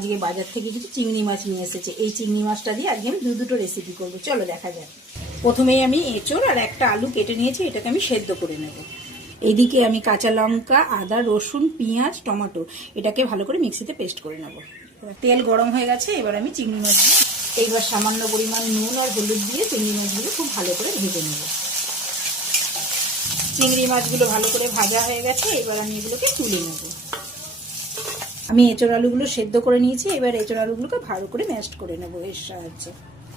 আজকে বাজার থেকে কিছু চিংড়ি মাছ নিয়ে এসেছে। এই চিংড়ি মাছটা দিয়ে আজকে আমি দুটো রেসিপি করবো, চলো দেখা যাক। প্রথমেই আমি এঁচোড় আর একটা আলু কেটে নিয়েছি, এটাকে আমি সেদ্ধ করে নেব। এইদিকে আমি কাঁচা লঙ্কা, আদা, রসুন, পেঁয়াজ, টমেটো এটাকে ভালো করে মিক্সিতে পেস্ট করে নেব। তেল গরম হয়ে গেছে, এবার আমি চিংড়ি মাছ দিয়ে এইবার সামান্য পরিমাণ নুন আর হলুদ দিয়ে চিংড়ি মাছগুলো খুব ভালো করে ভেজে নেব। চিংড়ি মাছগুলো ভালো করে ভাজা হয়ে গেছে, এবার আমি এগুলোকে তুলে নেব। আমি এঁচোড় আলুগুলো সেদ্ধ করে নিয়েছি, এবার এঁচোড় আলুগুলোকে ভালো করে ম্যাশড করে নেব এর সাহায্যে।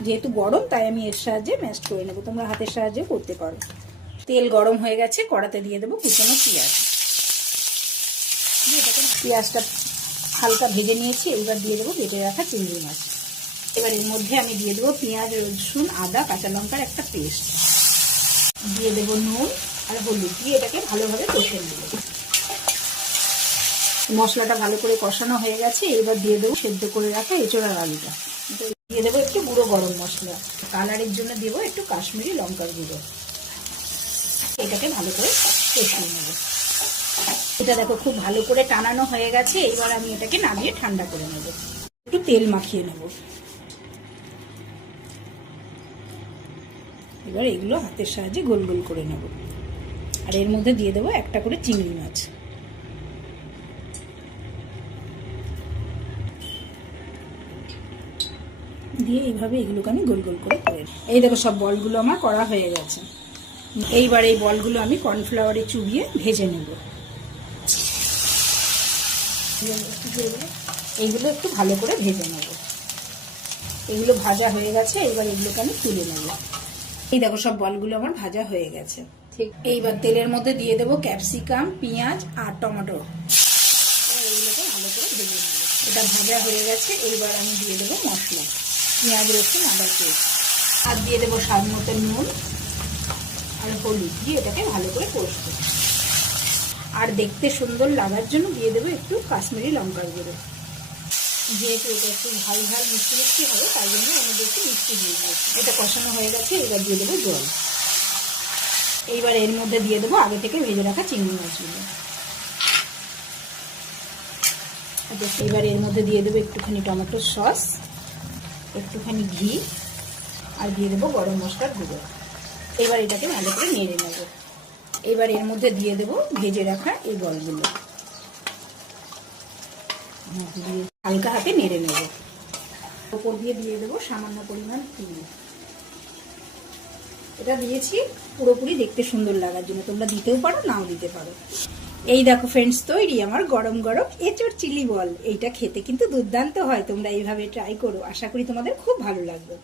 যেহেতু গরম তাই আমি এর সাহায্যে ম্যাশড করে নেব, তোমরা হাতের সাহায্যে করতে পারো। তেল গরম হয়ে গেছে, কড়াতে দিয়ে দেবো কুচনো পেঁয়াজ। পেঁয়াজটা হালকা ভেজে নিয়েছি, এবার দিয়ে দেবো বেটে রাখা চিংড়ি মাছ। এবার এর মধ্যে আমি দিয়ে দেবো পেঁয়াজ, রসুন, আদা, কাঁচা লঙ্কার একটা পেস্ট, দিয়ে দেবো নুন আর হলুদ দিয়ে এটাকে ভালোভাবে কষে নেব। মশলাটা ভালো করে কষানো হয়ে গেছে, এবার দিয়ে দেবো সেদ্ধ করে রাখা এঁচোড় আর আলুটা। দিয়ে দেবো একটু গুঁড়ো গরম মশলা, কালারের জন্য দেবো একটু কাশ্মীরি লঙ্কার গুঁড়ো। এটাকে ভালো করে কষিয়ে নেব। এটা দেখো খুব ভালো করে টানানো হয়ে গেছে, এবার আমি এটাকে নামিয়ে ঠান্ডা করে নেব। একটু তেল মাখিয়ে নেব। এবার এগুলো হাতের সাহায্যে গোল গোল করে নেব, আর এর মধ্যে দিয়ে দেবো একটা করে চিংড়ি মাছ। দিয়ে এইভাবে এগুলোকে আমি গোল গোল করে এই দেখো সব বলগুলো আমার করা হয়ে গেছে। এইবার এই বলগুলো আমি কর্নফ্লাওয়ারে চুবিয়ে ভেজে নেব। এইগুলো একটু ভালো করে ভেজে নেব। এগুলো ভাজা হয়ে গেছে, এবার এগুলোকে আমি তুলে নেব। এই দেখো সব বলগুলো আমার ভাজা হয়ে গেছে। ঠিক এইবার তেলের মধ্যে দিয়ে দেবো ক্যাপসিকাম, পেঁয়াজ আর টমেটো। এইগুলোকে ভালো করে ভেজে নেব। এটা ভাজা হয়ে গেছে, এইবার আমি দিয়ে দেবো মশলা, পেঁয়াজ, রসুন, আদা পেস্ট, আর দিয়ে দেবো স্বাদ মতো নুন আর হলুদ দিয়ে এটাকে ভালো করে কষবো। আর দেখতে সুন্দর লাগার জন্য দিয়ে দেবো একটু কাশ্মীরি লঙ্কার গুঁড়ো। যেহেতু এটা একটু ঝাল ঝাল মিষ্টি মিষ্টি হবে তাই জন্য আমি একটু মিষ্টি দিয়ে দিয়েছি। এটা কষানো হয়ে গেছে, এবার দিয়ে দেবো জল। এইবার এর মধ্যে দিয়ে দেবো আগে থেকে ভেজে রাখা চিংড়ি মাছগুলো। এবার এর মধ্যে দিয়ে দেবো একটুখানি টমেটো সস, একটুখানি ঘি, আর দিয়ে দেবো গরম মশলার গুঁড়ো। এবার এটাকে ভালো করে নেড়ে নেব। এবার এর মধ্যে দিয়ে দেবো ভেজে রাখা এই বলগুলো, হালকা হাতে নেড়ে নেব। ওপর দিয়ে দিয়ে দেবো সামান্য পরিমাণ তেল। এটা দিয়েছি পুরোপুরি দেখতে সুন্দর লাগার জন্য, তোমরা দিতেও পারো নাও দিতে পারো। এই দেখো ফ্রেন্ডস, তৈরি আমার গরম গরম এঁচোড় চিলি বল। এইটা খেতে কিন্তু দুর্দান্ত হয়, তোমরা এইভাবে ট্রাই করো, আশা করি তোমাদের খুব ভালো লাগবে।